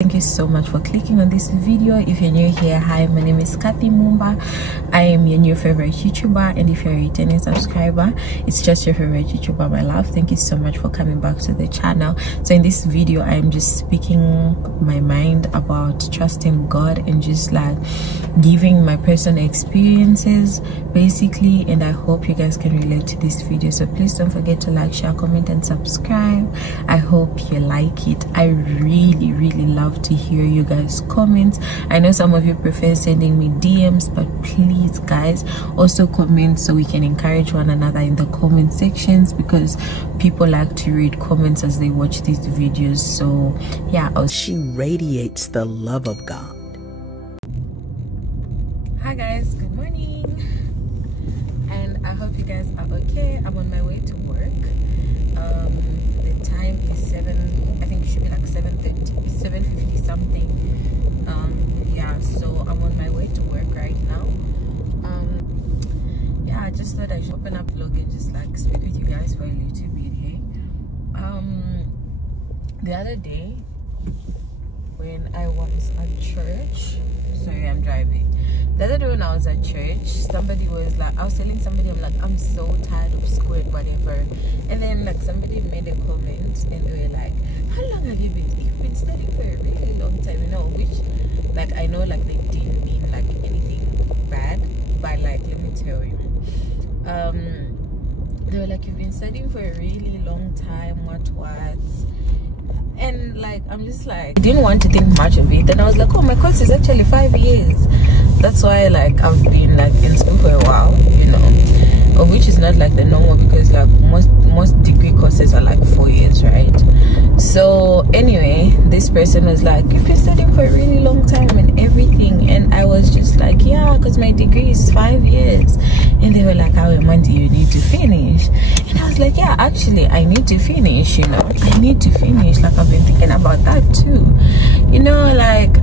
Thank you so much for clicking on this video. If you're new here, hi, my name is Cathy Mumba. I am your new favorite YouTuber, and if you're a returning subscriber, it's just your favorite YouTuber, my love. Thank you so much for coming back to the channel. So in this video, I am just speaking my mind about trusting God and just like giving my personal experiences basically, and I hope you guys can relate to this video. So please don't forget to like, share, comment and subscribe. I hope you like it. I really love to hear you guys comments. I know some of you prefer sending me DMs, but please guys also comment so we can encourage one another in the comment sections, because people like to read comments as they watch these videos. So yeah, she radiates the love of God. Hi guys, good morning, and I hope you guys are okay. I'm on my way to work. The time is 7, I think it should be like 7:50 something. Yeah, so I'm on my way to work right now. Yeah, I just thought I should open up vlog and just like speak with you guys for a little bit here. The other day when I was at church, sorry, I'm driving. The other day when I was at church, somebody was like, I was telling somebody, I'm like, I'm so tired of school and whatever. And then like somebody made a comment and they were like, how long have you been? You've been studying for a really long time, you know, which like I know like they didn't mean like anything bad, but like let me tell you, they were like, you've been studying for a really long time, what. And like I'm just like, I didn't want to think much of it, and I was like, oh, my course is actually 5 years. That's why like I've been like in school for a while, you know, of which is not like the normal, because like most degree courses are like 4 years, right? So anyway, this person was like, you've been studying for a really long time and everything, and I was just like, yeah, because my degree is 5 years. And they were like, how much do you need to finish? And I was like, yeah, actually I need to finish, you know, I need to finish. Like I've been thinking about that too, you know, like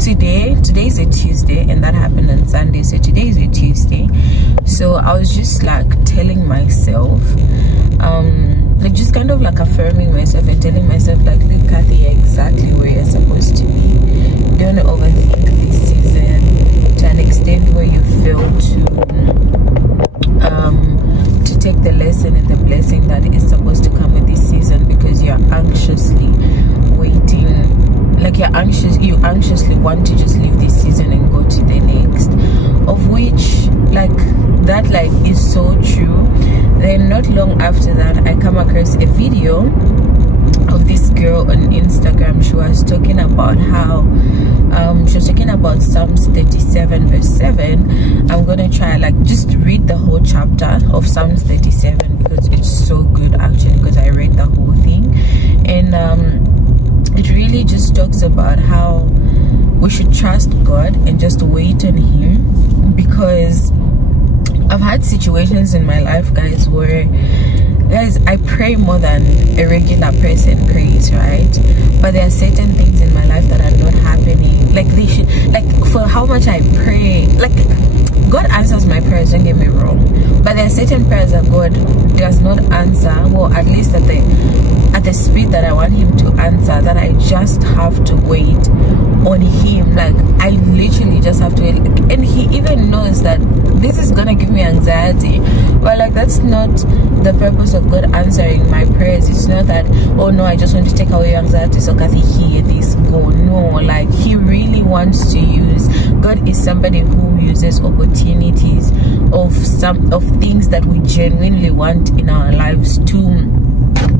today is a Tuesday, and that happened on Sunday, so today is a Tuesday. So I was just like telling myself, like just kind of like affirming myself and telling myself like, look, Cathy, you're exactly where you're supposed to be. Don't overthink this season to an extent where you fail to take the lesson and the blessing that is supposed to come with this season, because you're anxiously waiting, like you anxiously want to just leave this season and go to the next, of which like that like is so true. Then not long after that, I come across a video of this girl on Instagram. She was talking about how she was talking about Psalms 37 verse 7. I'm gonna try like just read the whole chapter of Psalms 37, because it's so good actually, because I read the whole thing, and it really just talks about how we should trust God and just wait on Him. Because I've had situations in my life, guys, where I pray more than a regular person prays, right? But there are certain things in my life that are not happening. Like they should, like for how much I pray, like God answers my prayers, don't get me wrong, but there are certain prayers that God does not answer, well, at least at the speed that I want Him to answer, that I just have to wait on Him. Like I literally just have to wait, and He even knows that this is gonna give me anxiety, but like that's not the purpose of God answering my prayers. It's not that, oh no, I just want to take away your anxiety, so Cathy, hear this, go. No, like He really wants to use, God is somebody who uses opportunities of things that we genuinely want in our lives to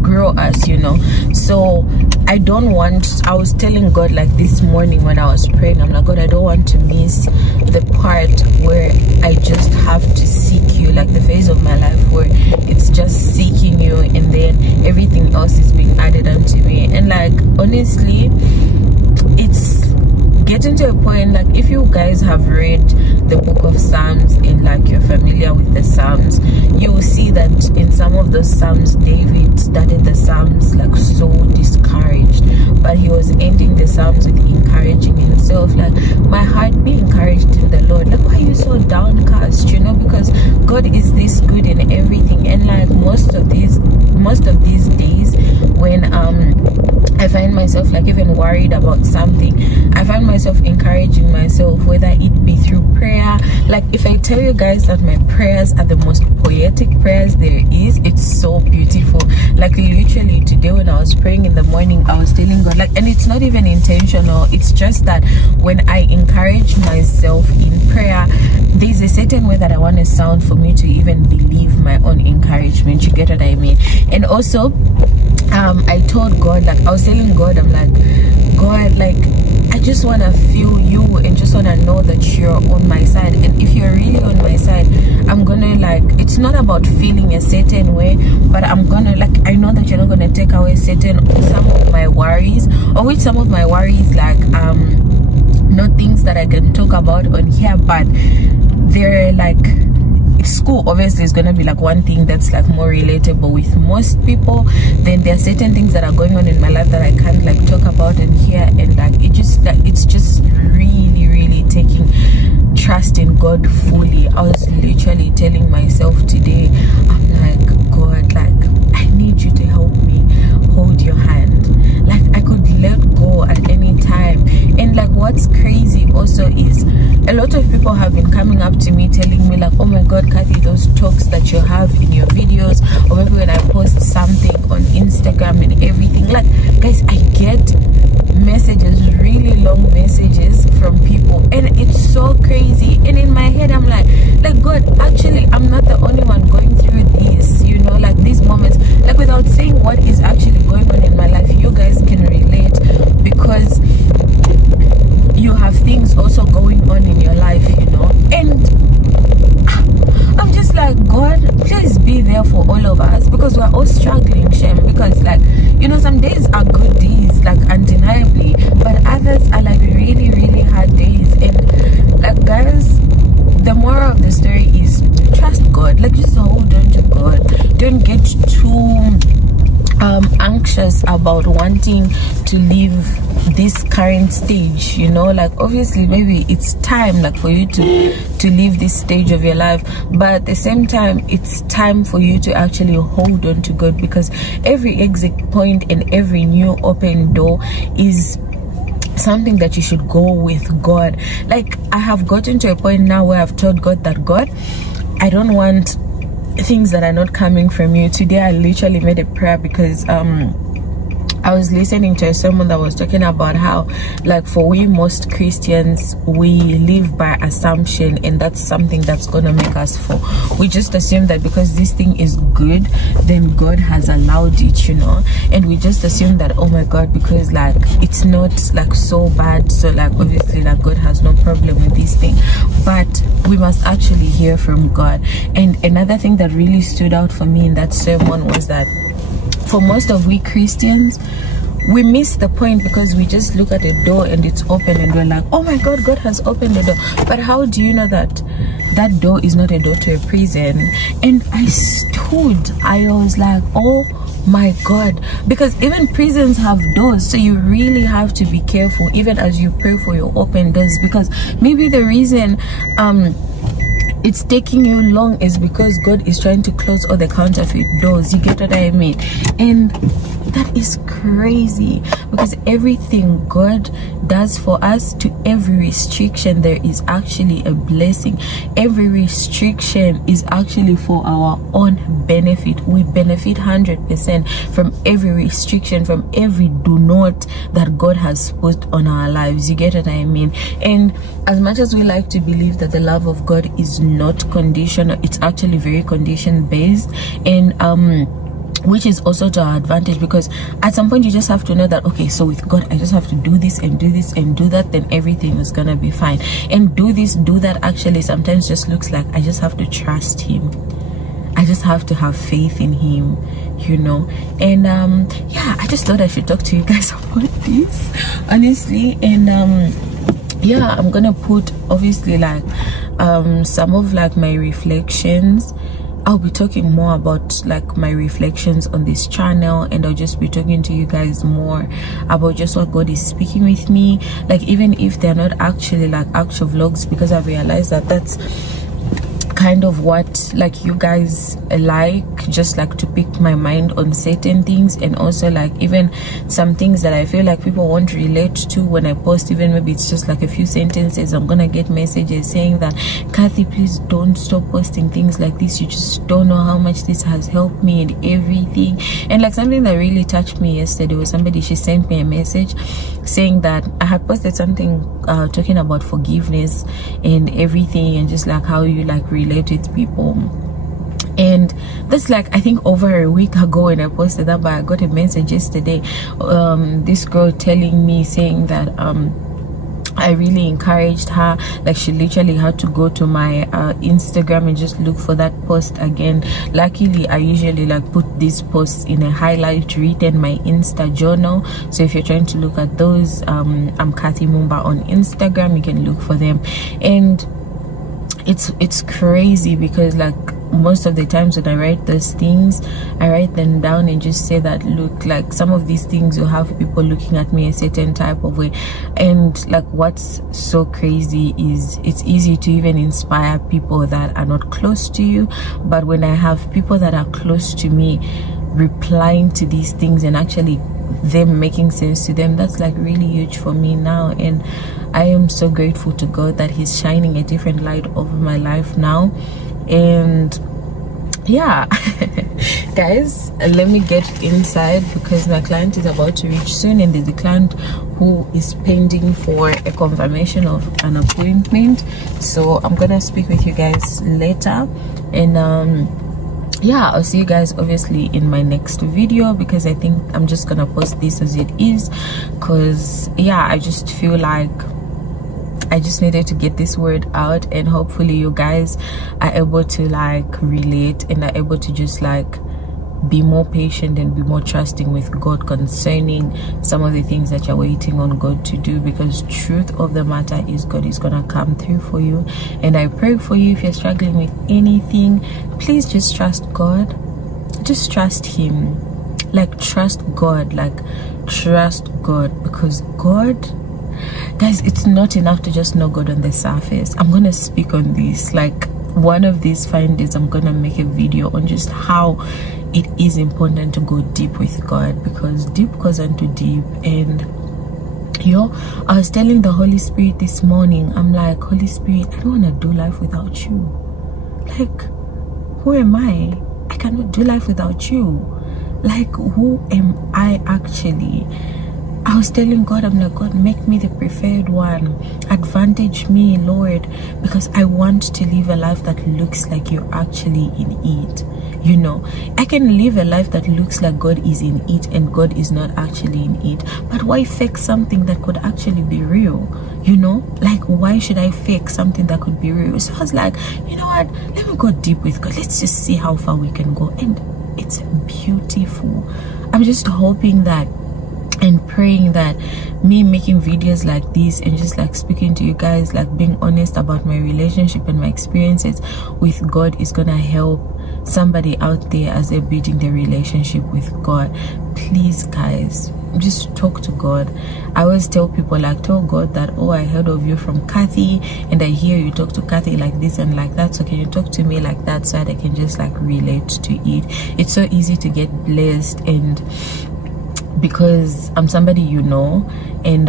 grow us, you know. So I was telling God like this morning when I was praying, I'm like, God, I don't want to miss the part where I just have to seek you, like the phase of my life where it's just seeking you and then everything else is being added onto me. And like honestly, it's getting to a point, like if you guys have read the book of Psalms and like you're familiar with the Psalms, you will see that in some of the Psalms, David started the Psalms like so discouraged, but he was ending the Psalms with encouraging myself, like, my heart, be encouraged in the Lord. Like, why are you so downcast? You know, because God is this good in everything. And like most of these days when I find myself like even worried about something, I find myself encouraging myself, whether it be through prayer. Like, if I tell you guys that my prayers are the most poetic prayers there is, it's so beautiful. Like, literally today when I was praying in the morning, I was telling God, like, and it's not even intentional, it's just that when I encourage myself in prayer, there's a certain way that I want to sound for me to even believe my own encouragement. You get what I mean? And also I told God, like, I was telling God, I'm like, God, like, I just want to feel you and just want to know that you're on my side. And if you're really on my side, I'm gonna, like, it's not about feeling a certain way, but I'm gonna, like, I know that you're not gonna take away some of my worries, or with some of my worries, like, not things that I can talk about on here, but they're like, school obviously is gonna be like one thing that's like more relatable with most people. Then there are certain things that are going on in my life that I can't like talk about in here, and like it's just really taking trust in God fully. I was literally telling myself today, I'm like, God, like, I need you to help me hold your hand. Like, I could let go at any time. And like, what's crazy also is a lot of people have been coming up to me telling me like, oh my God, Cathy, those talks that you have in your videos, or maybe when I post something on Instagram and everything, like, guys, I get messages, really long messages from people, and it's so crazy. And in my head, I'm like God, actually, I'm not the only one going through this, you know, like these moments, like, without saying what is actually going on in my life, you guys can relate, because you have things also going on in your life, you know. And I'm just like, God, please be there for all of us, because we're all struggling, Shem. Because, like, you know, some days are good days, like, undeniably, but others are like really hard days. And like, guys, the moral of the story is trust God. Like, just hold on to God. Don't get too anxious about wanting to leave this current stage, you know. Like, obviously maybe it's time, like, for you to leave this stage of your life, but at the same time it's time for you to actually hold on to God, because every exit point and every new open door is something that you should go with God. Like, I have gotten to a point now where I've told God that, God, I don't want things that are not coming from you. Today I literally made a prayer, because I was listening to a sermon that was talking about how, like, for we most Christians, we live by assumption, and that's something that's gonna make us fall. We just assume that because this thing is good, then God has allowed it, you know. And we just assume that, oh my God, because like it's not like so bad, so like obviously like God has no problem with this thing. But we must actually hear from God. And another thing that really stood out for me in that sermon was that for most of we Christians, we miss the point, because we just look at a door and it's open and we're like, oh my God, God has opened the door. But how do you know that that door is not a door to a prison? And I was like, oh my God, because even prisons have doors, so you really have to be careful even as you pray for your open doors, because maybe the reason it's taking you long is because God is trying to close all the counterfeit doors. You get what I mean? And that is crazy, because everything God does for us, to every restriction there is actually a blessing. Every restriction is actually for our own benefit. We benefit 100% from every restriction, from every do not that God has put on our lives. You get what I mean? And as much as we like to believe that the love of God is not conditional, it's actually very condition based, and which is also to our advantage, because at some point you just have to know that, okay, so with God I just have to do this and do this and do that, then everything is gonna be fine. And do this, do that actually sometimes just looks like I just have to trust Him, I just have to have faith in Him, you know. And yeah, I just thought I should talk to you guys about this, honestly. And yeah, I'm gonna put obviously like some of like my reflections I'll be talking more about like my reflections on this channel, and I'll just be talking to you guys more about just what God is speaking with me, like even if they're not actually like actual vlogs, because I realized that that's kind of what like you guys like, just like to pick my mind on certain things, and also like even some things that I feel like people won't relate to when I post, even maybe it's just like a few sentences. I'm gonna get messages saying that, Cathy, please don't stop posting things like this, you just don't know how much this has helped me and everything. And like something that really touched me yesterday was somebody, she sent me a message saying that I had posted something talking about forgiveness and everything, and just like how you like relate with people. And that's like I think over a week ago when I posted that, but I got a message yesterday, this girl telling me, saying that I really encouraged her, like she literally had to go to my Instagram and just look for that post again. Luckily I usually like put these posts in a highlight read in my Insta journal, so if you're trying to look at those, I'm Cathy Mumba on Instagram, you can look for them. And it's crazy because like most of the times when I write those things, I write them down and just say that, look, like some of these things will have people looking at me a certain type of way. And like what's so crazy is it's easy to even inspire people that are not close to you, but when I have people that are close to me replying to these things and actually them making sense to them, that's like really huge for me now. And I am so grateful to God that He's shining a different light over my life now. And yeah, guys, let me get inside because my client is about to reach soon, and there's a client who is pending for a confirmation of an appointment. So I'm gonna speak with you guys later, and yeah, I'll see you guys obviously in my next video, because I think I'm just gonna post this as it is, because yeah, I just feel like I just needed to get this word out, and hopefully you guys are able to like relate and are able to just like be more patient and be more trusting with God concerning some of the things that you're waiting on God to do, because truth of the matter is God is gonna come through for you. And I pray for you, if you're struggling with anything, please just trust God, just trust Him, like trust God, like trust God, because God, guys, it's not enough to just know God on the surface. I'm gonna speak on this, like one of these fine days I'm gonna make a video on just how it is important to go deep with God, because deep goes into deep. And I was telling the Holy Spirit this morning, I'm like, Holy Spirit, I don't want to do life without you. Like, who am I? I cannot do life without you. Like, who am I actually? I was telling God, I'm like, God, make me the preferred one, advantage me, Lord, because I want to live a life that looks like you're actually in it. You know, I can live a life that looks like God is in it and God is not actually in it, but why fake something that could actually be real? You know, like, why should I fake something that could be real? So I was like, you know what, let me go deep with God, let's just see how far we can go. And it's beautiful. I'm just hoping that and praying that me making videos like this and just like speaking to you guys, like being honest about my relationship and my experiences with God, is gonna help somebody out there as they're building their relationship with God. Please guys, just talk to God. I always tell people, like, tell God that, oh, I heard of you from Cathy and I hear you talk to Cathy like this and like that, so can you talk to me like that so that I can just like relate to it. It's so easy to get blessed, and because I'm somebody you know, and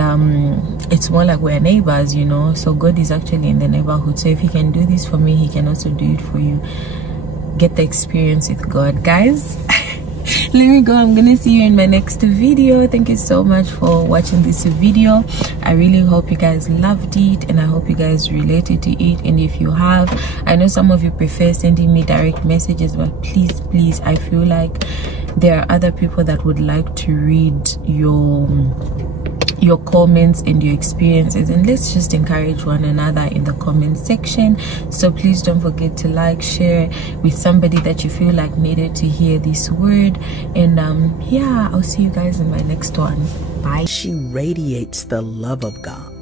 it's more like we're neighbors, you know, so God is actually in the neighborhood. So if He can do this for me, He can also do it for you. Get the experience with God, guys. Let me go. I'm gonna see you in my next video. Thank you so much for watching this video. I really hope you guys loved it, and I hope you guys related to it. And if you have, I know some of you prefer sending me direct messages, but please, I feel like there are other people that would like to read your comments and your experiences, and let's just encourage one another in the comment section. So please don't forget to like, share with somebody that you feel like needed to hear this word. And yeah, I'll see you guys in my next one. Bye. She radiates the love of God.